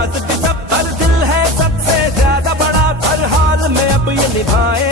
पास भी सब पर दिल है सबसे ज्यादा बड़ा, हर हाल में अब ये निभाए